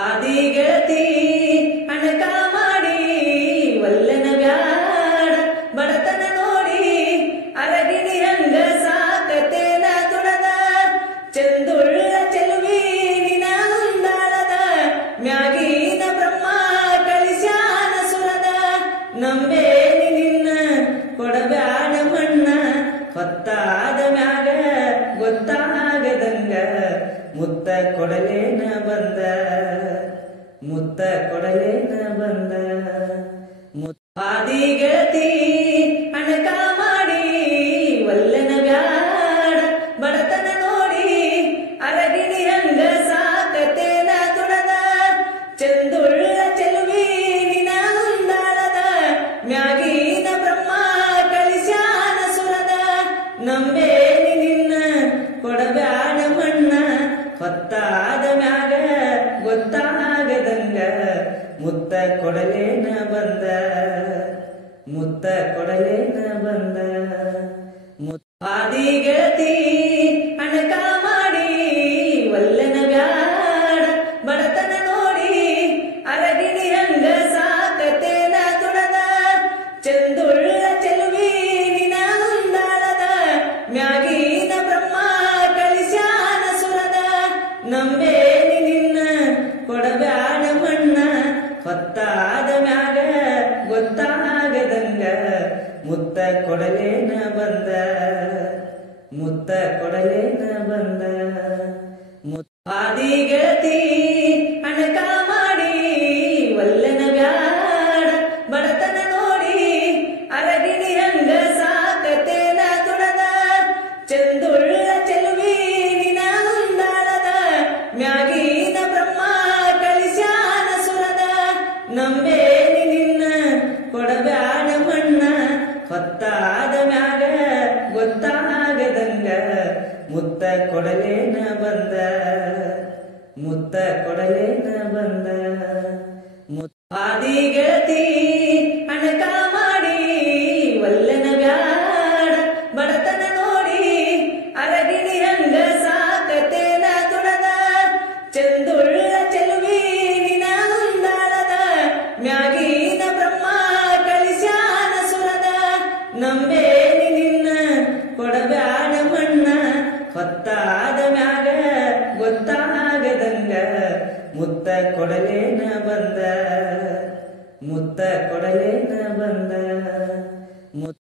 ಆದಿ ಗೆಳತಿ ಅಣಕ ಮಾಡಿ ಒಲ್ಲೆನ ಬ್ಯಾಡ ಬಡತನ ನೋಡಿ ಅರಗಿಣಿ ಹಂಗ ಸಾಕತೇನ ದುಡದ ಚಂದುಳ್ಳ ಚೆಲುವಿ ನಿನ ಉಂದಾಳದ ಮ್ಯಾಗಿನ ಬ್ರಹ್ಮ ಕಳಿಸ್ಯಾನ ಸುರದ ನಂಬೇನಿ ನಿನ್ನ ಕೊಡಬ್ಯಾಡ ಮಣ್ಣ ಹೊತ್ತಾದ ಮ್ಯಾಗ ಗೊತ್ತಾಗದಂಗ ಮುತ್ತ ಕೊಡಲೇನ ಬಂದ ಮುತ್ತ ಕೊಡಲೇನ ಬಂದ ಆದಿ ಗೆಳತಿ ಅಣಕ ಮಾಡಿ ಒಲ್ಲೆನ ಬ್ಯಾಡ ಬಡತನ ನೋಡಿ ಅರಗಿಣಿ ಹಂಗ ಸಾಕತೇನ ದುಡದ ಚಂದುಳ್ಳ ಚೆಲುವಿ ನಿನ ಉಂದಾಳದ ಮ್ಯಾಗಿನ ಬ್ರಹ್ಮ ಕಳಿಸ್ಯಾನ ಸುರದ ನಂಬೇನಿ ನಿನ್ನ ಕೊಡಬ್ಯಾಡ ಮಣ್ಣ ಹೊತ್ತಾದ ಮ್ಯಾಗ ಗೊತ್ತಾಗದಂಗ ಮುತ್ತ ಕೊಡಲೇನ ಬಂದ ಮುತ್ತ ಕೊಡಲೇನ ಬಂದ ಆದಿ ಗೆಳತಿ ಅಣಕ ಮಾಡಿ ಒಲ್ಲೆನ ಬ್ಯಾಡ ಬಡತನ ನೋಡಿ ಅರಗಿಣಿ ಹಂಗ ಸಾಕತೇನ ದುಡದ ಚಂದುಳ್ಳ ಚೆಲುವಿ ನಿನ ಉಂದಾಳದ ಮ್ಯಾಗಿನ ಬ್ರಹ್ಮ ಕಳಿಸ್ಯಾನ ಸುರದ ನಂಬೇನಿ ನಿನ್ನ ಕೊಡಬ್ಯಾಡ ಮಣ್ಣ ಹೊತ್ತಾದ ಮ್ಯಾಗ ಗೊತ್ತಾಗದಂಗ ಮುತ್ತ ಕೊಡಲೇನ ಬಂದ ಮುತ್ತ ಕೊಡಲೇನ ಬಂದ ಆದಿ ಗೆಳತಿ ಅಣಕ ಮಾಡಿ ಒಲ್ಲೆನ ಬ್ಯಾಡ ಬಡತನ ನೋಡಿ ಅರಗಿಣಿ ಹಂಗ ಸಾಕತೇನ ದುಡದ ಚಂದುಳ್ಳ ಚೆಲುವಿ ನಿನ ಉಂದಾಳದ ಮ್ಯಾಗಿನ ಬ್ರಹ್ಮ ಕಳಿಸ್ಯಾನ ಸುರದ ನಂಬೇನಿ ನಿನ್ನ ಕೊಡಬ್ಯಾಡ ಮಣ್ಣ ಹೊತ್ತಾದ ಮ್ಯಾಗ ಗೊತ್ತಾಗದಂಗ ಮುತ್ತ ಕೊಡಲೇನ ಬಂದ ಮುತ್ತ ಕೊಡಲೇನ ಬಂದ ಆದಿ ಗೆಳತಿ ಅಣಕ ಮಾಡಿ ಒಲ್ಲೆನ ಬ್ಯಾಡ ಬಡತನ ನೋಡಿ ಅರಗಿಣಿ ಹಂಗ ಸಾಕತೇನ ದುಡದ ಚಂದುಳ್ಳ ಚೆಲುವಿ ನಿನ ಉಂದಾಳದ ಮ್ಯಾಗಿನ ಬ್ರಹ್ಮ ಕಳಿಸ್ಯಾನ ಸುರದ ನಂಬೇನಿ ನಿನ್ನ ಕೊಡಬ್ಯಾಡ ಮಣ್ಣ ಹೊತ್ತಾದ ಮ್ಯಾಗ ಗೊತ್ತಾಗದಂಗ ಮುತ್ತ ಕೊಡಲೇನ ಬಂದ ಮುತ್ತ ಕೊಡಲೇನ ಬಂದ